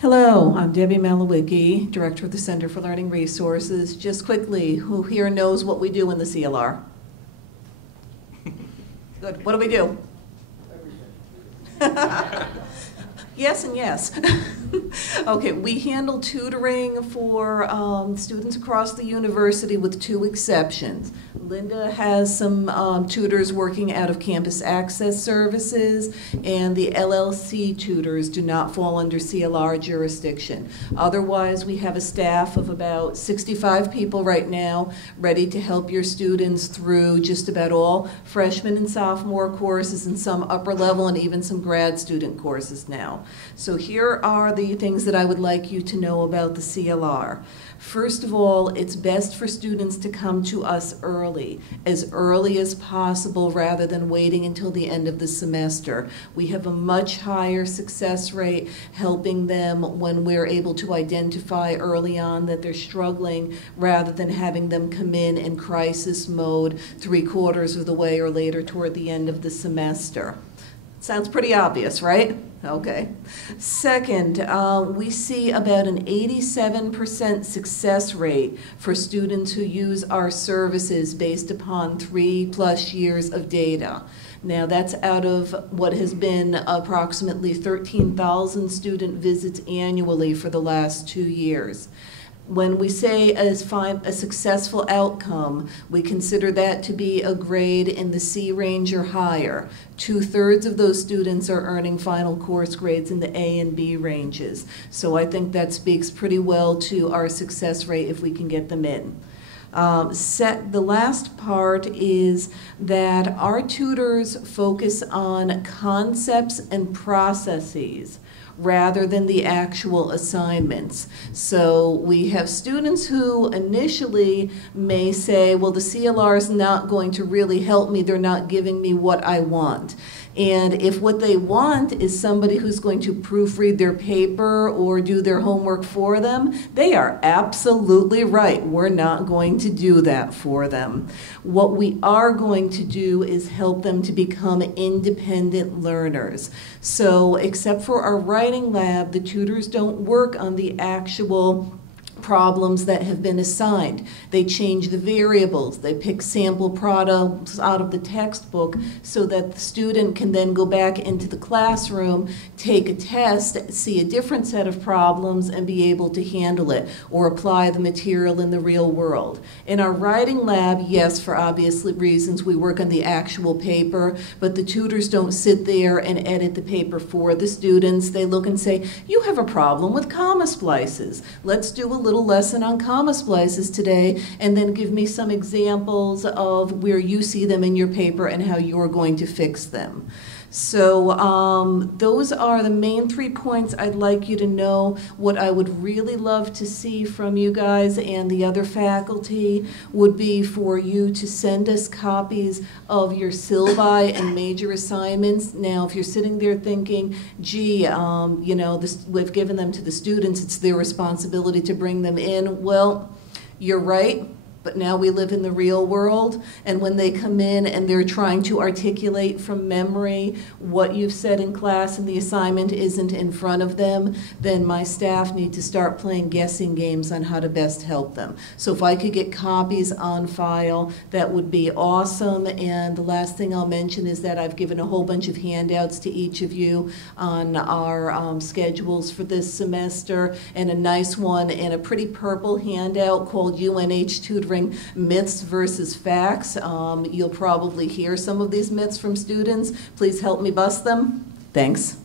Hello, I'm Debbie Malewicki, Director of the Center for Learning Resources. Just quickly, who here knows what we do in the CLR? Good. What do we do? Yes and yes. Okay, we handle tutoring for students across the university with two exceptions. Linda has some tutors working out of campus access services, and the LLC tutors do not fall under CLR jurisdiction. Otherwise, we have a staff of about 65 people right now ready to help your students through just about all freshman and sophomore courses and some upper level and even some grad student courses now. So here are the things that I would like you to know about the CLR. First of all, it's best for students to come to us early as possible rather than waiting until the end of the semester. We have a much higher success rate helping them when we're able to identify early on that they're struggling rather than having them come in crisis mode 3/4 of the way or later toward the end of the semester. Sounds pretty obvious, right? Okay. Second, we see about an 87% success rate for students who use our services based upon 3+ years of data. Now that's out of what has been approximately 13,000 student visits annually for the last 2 years. When we say a successful outcome, we consider that to be a grade in the C range or higher. 2/3 of those students are earning final course grades in the A and B ranges. So I think that speaks pretty well to our success rate if we can get them in. The last part is that our tutors focus on concepts and processes rather than the actual assignments. So we have students who initially may say, well, the CLR is not going to really help me, they're not giving me what I want. And if what they want is somebody who's going to proofread their paper or do their homework for them, they are absolutely right. We're not going to do that for them. What we are going to do is help them to become independent learners. So except for our writing lab, the tutors don't work on the actual problems that have been assigned. They change the variables. They pick sample products out of the textbook so that the student can then go back into the classroom, take a test, see a different set of problems, and be able to handle it or apply the material in the real world. In our writing lab, yes, for obvious reasons, we work on the actual paper, but the tutors don't sit there and edit the paper for the students. They look and say, you have a problem with comma splices. Let's do a little lesson on comma splices today, and then give me some examples of where you see them in your paper and how you're going to fix them. So those are the main 3 points I'd like you to know. What I would really love to see from you guys and the other faculty would be for you to send us copies of your syllabi and major assignments. Now, if you're sitting there thinking, gee, you know, we've given them to the students, it's their responsibility to bring them in. Well, you're right. But now we live in the real world, and when they come in and they're trying to articulate from memory what you've said in class and the assignment isn't in front of them, then my staff need to start playing guessing games on how to best help them. So if I could get copies on file, that would be awesome. And the last thing I'll mention is that I've given a whole bunch of handouts to each of you on our schedules for this semester, and a nice one and a pretty purple handout called UNH Tutoring Myths versus Facts. You'll probably hear some of these myths from students. Please help me bust them. Thanks.